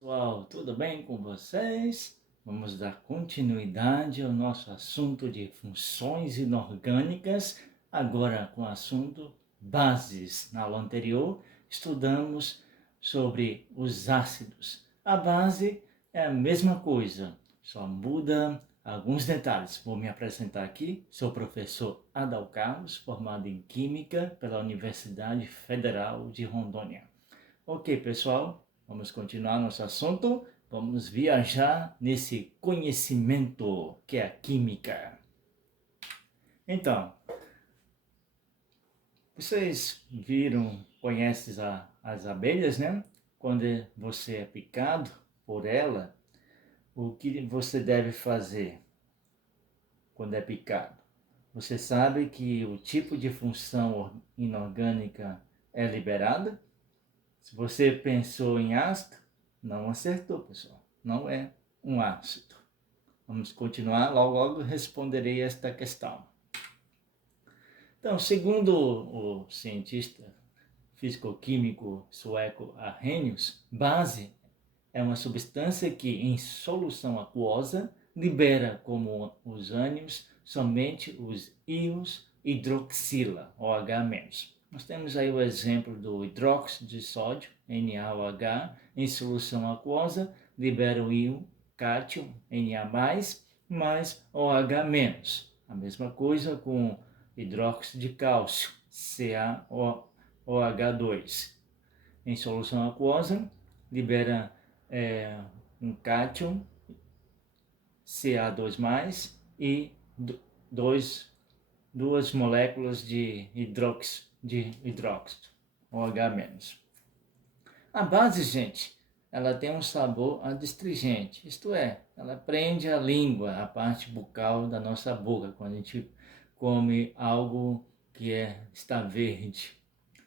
Pessoal, tudo bem com vocês? Vamos dar continuidade ao nosso assunto de funções inorgânicas, agora com o assunto bases. Na aula anterior, estudamos sobre os ácidos. A base é a mesma coisa, só muda alguns detalhes. Vou me apresentar aqui, sou o professor Adal Carlos, formado em Química pela Universidade Federal de Rondônia. Ok, pessoal, vamos continuar nosso assunto. Vamos viajar nesse conhecimento que é a química. Então, vocês viram, conhecem as abelhas, né? Quando você é picado por ela, o que você deve fazer quando é picado? Você sabe que o tipo de função inorgânica é liberada? Se você pensou em ácido, não acertou, pessoal. Não é um ácido. Vamos continuar, logo responderei esta questão. Então, segundo o cientista físico-químico sueco Arrhenius, base é uma substância que, em solução aquosa, libera como os ânions somente os íons hidroxila, OH-. Nós temos aí o exemplo do hidróxido de sódio, NaOH, em solução aquosa, libera o íon cátion, Na+, mais OH-. A mesma coisa com hidróxido de cálcio, CaOH2. Em solução aquosa, libera um cátion, Ca2+, e duas moléculas de hidróxido, OH-. A base, gente, ela tem um sabor adstringente, isto é, ela prende a língua, a parte bucal da nossa boca, quando a gente come algo que está verde.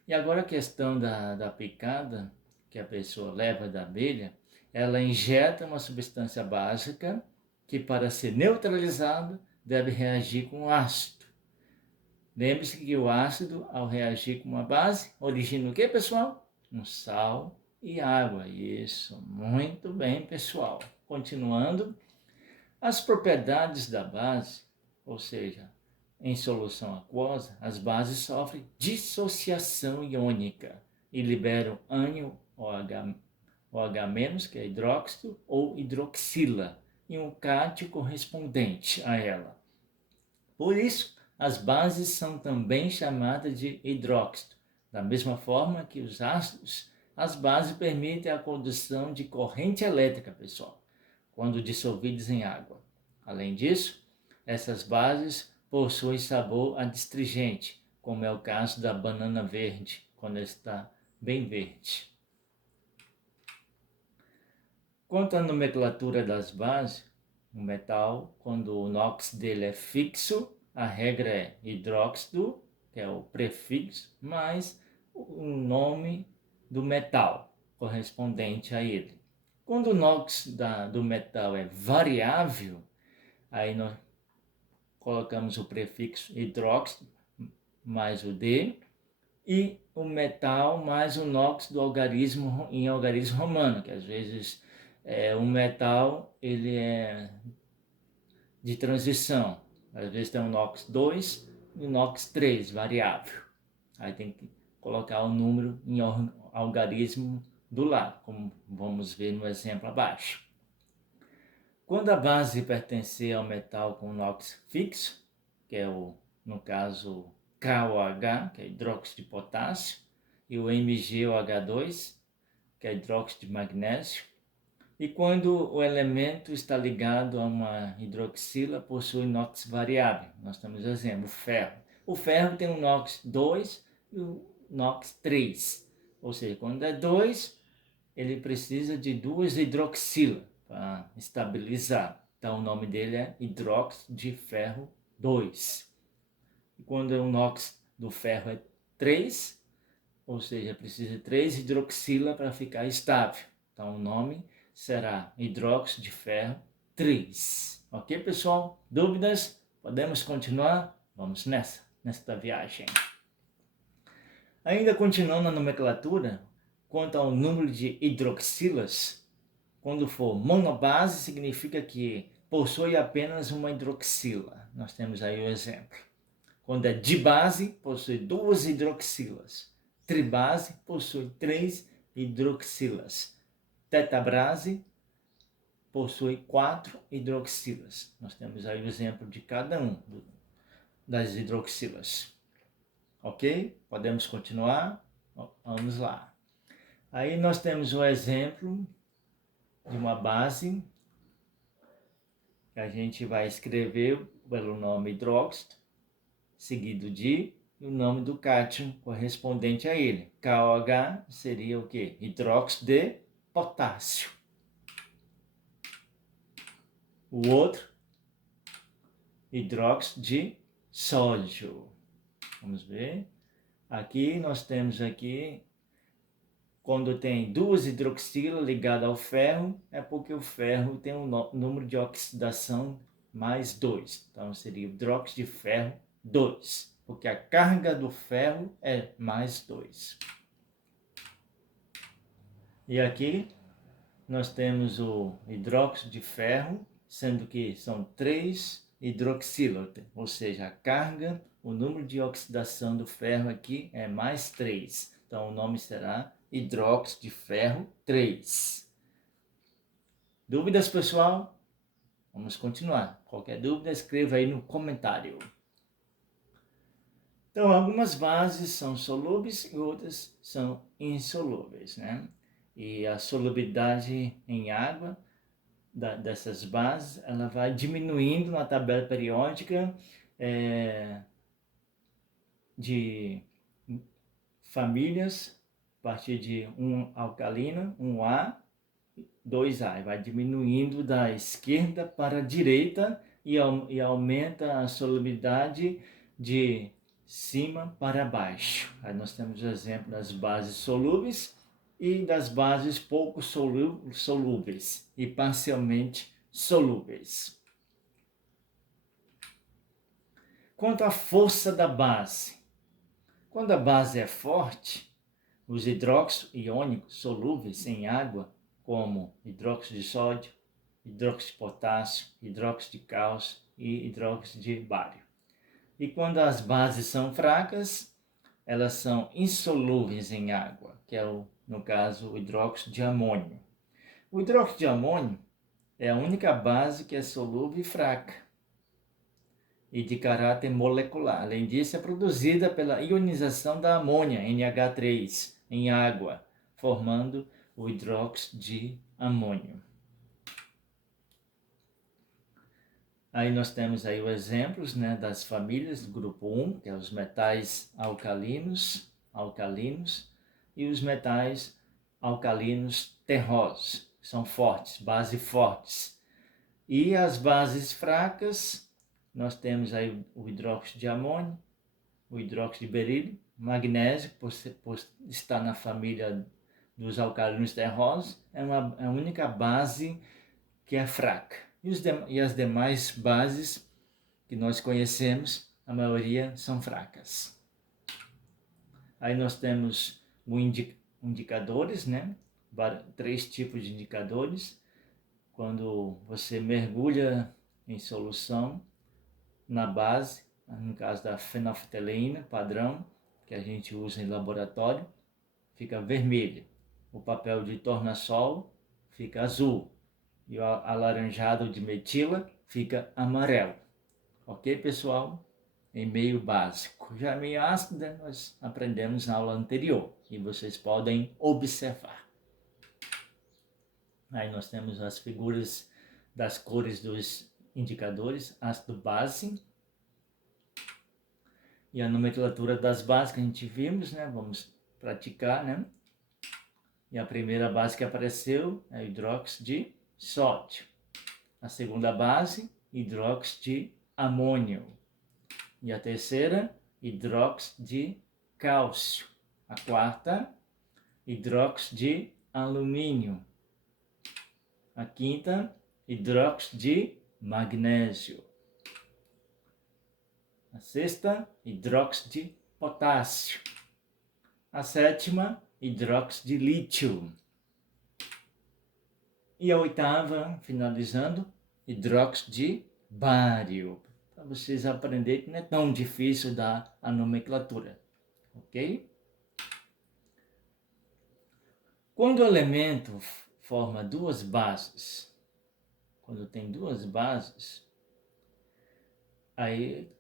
E agora a questão da picada que a pessoa leva da abelha, ela injeta uma substância básica que, para ser neutralizada, deve reagir com ácido. Lembre-se que o ácido, ao reagir com uma base, origina o que, pessoal? Um sal e água. Isso, muito bem, pessoal. Continuando, as propriedades da base, ou seja, em solução aquosa, as bases sofrem dissociação iônica e liberam ânion OH-, que é hidróxido, ou hidroxila, e um cátion correspondente a ela. Por isso, as bases são também chamadas de hidróxido. Da mesma forma que os ácidos, as bases permitem a condução de corrente elétrica, pessoal, quando dissolvidas em água. Além disso, essas bases possuem sabor adstringente, como é o caso da banana verde, quando está bem verde. Quanto à nomenclatura das bases, o metal, quando o NOx dele é fixo, a regra é hidróxido, que é o prefixo, mais o nome do metal correspondente a ele. Quando o NOx do metal é variável, aí nós colocamos o prefixo hidróxido mais o D, e o metal mais o NOx do algarismo em algarismo romano, que às vezes o metal ele é de transição. Às vezes tem um NOx 2 e um NOx 3 variável. Aí tem que colocar o número em algarismo do lado, como vamos ver no exemplo abaixo. Quando a base pertencer ao metal com NOx fixo, que é no caso KOH, que é hidróxido de potássio, e o MgOH2, que é hidróxido de magnésio, e quando o elemento está ligado a uma hidroxila, possui NOx variável. Nós temos exemplo, o ferro. O ferro tem um NOx 2 e o NOx 3. Ou seja, quando é 2, ele precisa de duas hidroxilas para estabilizar. Então o nome dele é hidróxido de ferro 2. E quando o NOx do ferro é 3, ou seja, precisa de 3 hidroxila para ficar estável. Então o nome será hidróxido de ferro 3. Ok, pessoal? Dúvidas? Podemos continuar? Vamos nesta viagem. Ainda continuando na nomenclatura, quanto ao número de hidroxilas, Quando for monobase, significa que possui apenas uma hidroxila. Nós temos aí o exemplo. Quando é dibase, possui 2 hidroxilas. Tribase possui 3 hidroxilas. Tetabrase possui 4 hidroxilas. Nós temos aí o exemplo de cada um das hidroxilas. Ok? Podemos continuar? Vamos lá. Aí nós temos o exemplo de uma base que a gente vai escrever pelo nome hidróxido, seguido de o nome do cátion correspondente a ele. KOH seria o quê? Hidróxido de potássio. O outro, hidróxido de sódio. Vamos ver. Aqui nós temos aqui, quando tem 2 hidroxilas ligadas ao ferro, é porque o ferro tem um número de oxidação mais 2. Então seria hidróxido de ferro 2, porque a carga do ferro é mais 2. E aqui nós temos o hidróxido de ferro, sendo que são 3 hidroxilas, ou seja, a carga, o número de oxidação do ferro aqui é mais 3. Então o nome será hidróxido de ferro 3. Dúvidas, pessoal? Vamos continuar. Qualquer dúvida, escreva aí no comentário. Então, algumas bases são solúveis e outras são insolúveis, né? E a solubilidade em água dessas bases, ela vai diminuindo na tabela periódica de famílias, a partir de 1 alcalina, 1A, 2A, e vai diminuindo da esquerda para a direita e aumenta a solubilidade de cima para baixo. Aí nós temos o exemplo das bases solúveis e das bases pouco solúveis e parcialmente solúveis. Quanto à força da base, quando a base é forte, os hidróxidos iônicos solúveis em água, como hidróxido de sódio, hidróxido de potássio, hidróxido de cálcio e hidróxido de bário. E quando as bases são fracas, elas são insolúveis em água, que é, no caso, o hidróxido de amônio. O hidróxido de amônio é a única base que é solúvel e fraca, e de caráter molecular. Além disso, é produzida pela ionização da amônia, NH3, em água, formando o hidróxido de amônio. Aí nós temos aí os exemplos, né, das famílias do grupo 1, que é os metais alcalinos, e os metais alcalinos terrosos, que são fortes, bases fortes. E as bases fracas, nós temos aí o hidróxido de amônio, o hidróxido de berílio, magnésio, por estar na família dos alcalinos terrosos, é a única base que é fraca. E as demais bases que nós conhecemos, a maioria são fracas. Aí nós temos indicadores, né? 3 tipos de indicadores. Quando você mergulha em solução na base, no caso da fenolftaleína padrão, que a gente usa em laboratório, fica vermelho. O papel de tornassol fica azul. E o alaranjado de metila fica amarelo. Ok, pessoal? Em meio básico. Já meio ácido, nós aprendemos na aula anterior. E vocês podem observar. Aí nós temos as figuras das cores dos indicadores, ácido base. E a nomenclatura das bases que a gente vimos, né? Vamos praticar, né? E a primeira base que apareceu é o hidróxido de sódio. A segunda base, hidróxido de amônio. E a terceira, hidróxido de cálcio. A quarta, hidróxido de alumínio. A quinta, hidróxido de magnésio. A sexta, hidróxido de potássio. A sétima, hidróxido de lítio. E a oitava, finalizando, hidróxido de bário. Para vocês aprenderem que não é tão difícil dar a nomenclatura, ok? Quando o elemento forma duas bases, quando tem duas bases, aí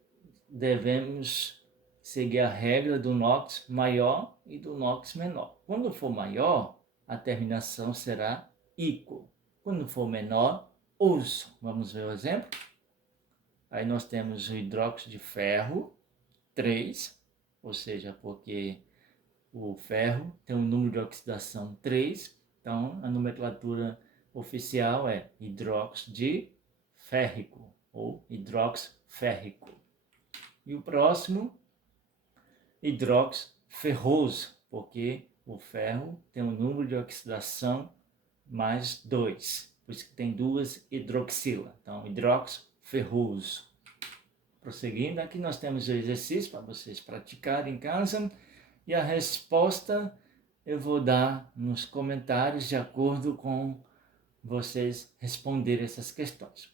devemos seguir a regra do NOx maior e do NOx menor. Quando for maior, a terminação será ICO. Quando for menor, uso. Vamos ver o exemplo? Aí nós temos o hidróxido de ferro, 3, ou seja, porque o ferro tem um número de oxidação 3, então a nomenclatura oficial é hidróxido de férrico ou hidróxido férrico. E o próximo, hidróxido ferroso, porque o ferro tem um número de oxidação mais 2, por isso que tem duas hidroxila. Então, hidróxido ferroso. Prosseguindo, aqui nós temos o exercício para vocês praticarem em casa. E a resposta eu vou dar nos comentários de acordo com vocês responderem essas questões.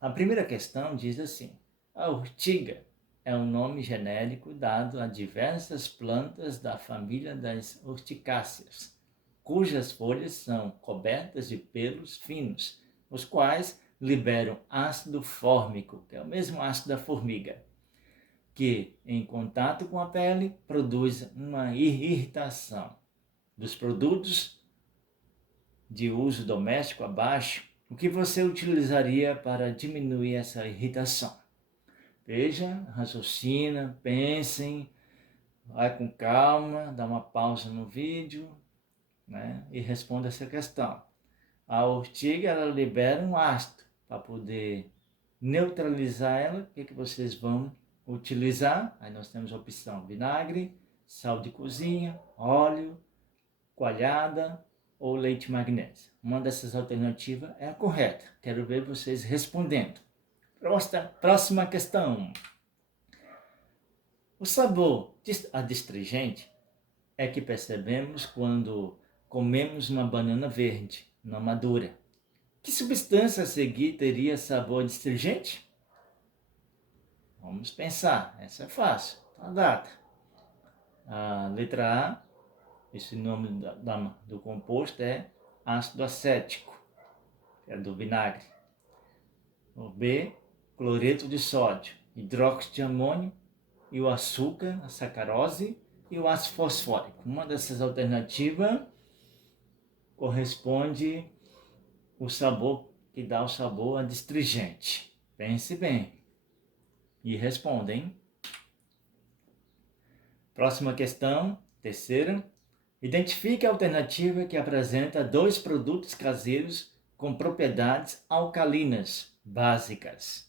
A primeira questão diz assim: a urtiga é um nome genérico dado a diversas plantas da família das urticáceas, cujas folhas são cobertas de pelos finos, os quais liberam ácido fórmico, que é o mesmo ácido da formiga, que, em contato com a pele, produz uma irritação. Dos produtos de uso doméstico abaixo, o que você utilizaria para diminuir essa irritação? Veja, raciocina, pensem, vai com calma, dá uma pausa no vídeo, né, e responda essa questão. A urtiga, ela libera um ácido. Para poder neutralizar ela, o que vocês vão utilizar? Aí nós temos a opção vinagre, sal de cozinha, óleo, coalhada ou leite magnésio. Uma dessas alternativas é a correta. Quero ver vocês respondendo. Próxima questão. O sabor adstringente é que percebemos quando comemos uma banana verde, não madura. Que substância a seguir teria sabor adstringente? Vamos pensar, essa é fácil. A data. A letra A, esse nome do composto é ácido acético, que é do vinagre. O B, cloreto de sódio, hidróxido de amônio e o açúcar, a sacarose e o ácido fosfórico. Uma dessas alternativas corresponde o sabor que dá o sabor adstringente. Pense bem e responda, hein? Próxima questão, terceira. Identifique a alternativa que apresenta dois produtos caseiros com propriedades alcalinas básicas.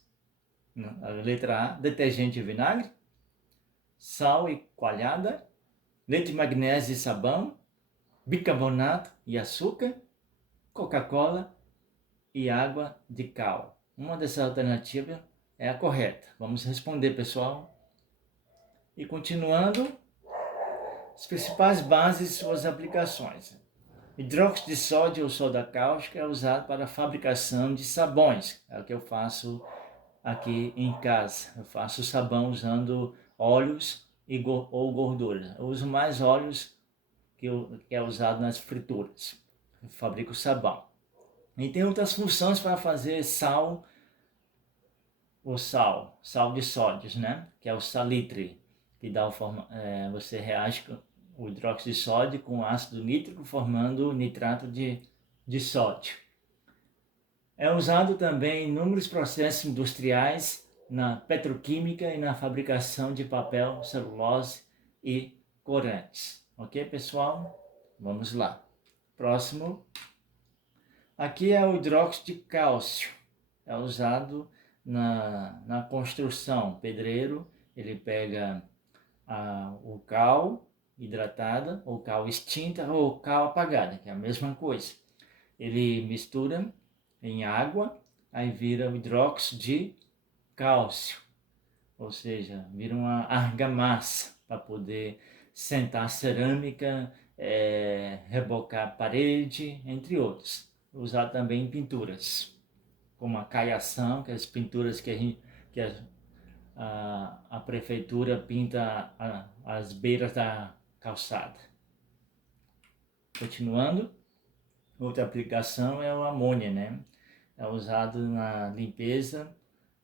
A letra A, detergente e vinagre, sal e coalhada, leite magnésio e sabão, bicarbonato e açúcar, Coca-Cola e água de cal. Uma dessas alternativas é a correta. Vamos responder, pessoal. E continuando, as principais bases e suas aplicações. Hidróxido de sódio ou soda cáustica é usado para a fabricação de sabões. É o que eu faço aqui em casa. Eu faço sabão usando óleos ou gordura. Eu uso mais óleos que é usado nas frituras. Eu fabrico sabão. E tem outras funções para fazer sal de sódio, né? Que é o salitre, que dá você reage com o hidróxido de sódio com ácido nítrico, formando nitrato de sódio. É usado também em inúmeros processos industriais, na petroquímica e na fabricação de papel, celulose e corantes. Ok, pessoal? Vamos lá. Próximo. Aqui é o hidróxido de cálcio. É usado na construção. O pedreiro, ele pega o cal hidratada, ou cal extinta, ou cal apagada, que é a mesma coisa. Ele mistura em água, aí vira o hidróxido de cálcio, ou seja, vira uma argamassa para poder sentar cerâmica, rebocar a parede, entre outros. usado também em pinturas, como a caiação, que é as pinturas que a prefeitura pinta as beiras da calçada. Continuando, outra aplicação é o amônia, né? É usado na limpeza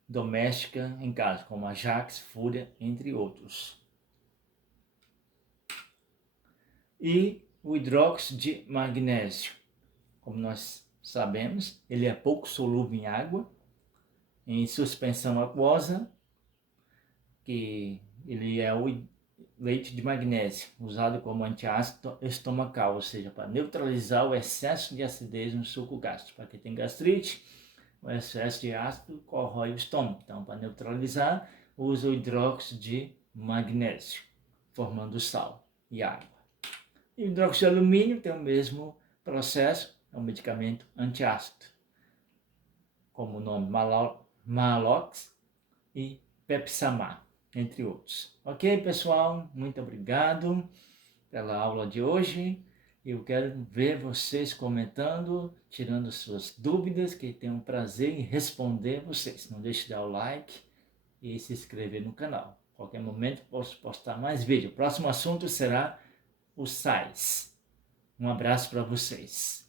doméstica em casa, como Ajax, Fúria, entre outros. E o hidróxido de magnésio, como nós sabemos, ele é pouco solúvel em água, em suspensão aquosa, que ele é o leite de magnésio, usado como antiácido estomacal, ou seja, para neutralizar o excesso de acidez no suco gástrico. Para quem tem gastrite, o excesso de ácido corrói o estômago. Então, para neutralizar, usa o hidróxido de magnésio, formando sal e água. E o hidróxido de alumínio tem o mesmo processo, é um medicamento antiácido, como o nome Malox e Pepsamar, entre outros. Ok, pessoal? Muito obrigado pela aula de hoje. Eu quero ver vocês comentando, tirando suas dúvidas, que tenho um prazer em responder vocês. Não deixe de dar o like e se inscrever no canal. Qualquer momento posso postar mais vídeo. O próximo assunto será os sais. Um abraço para vocês.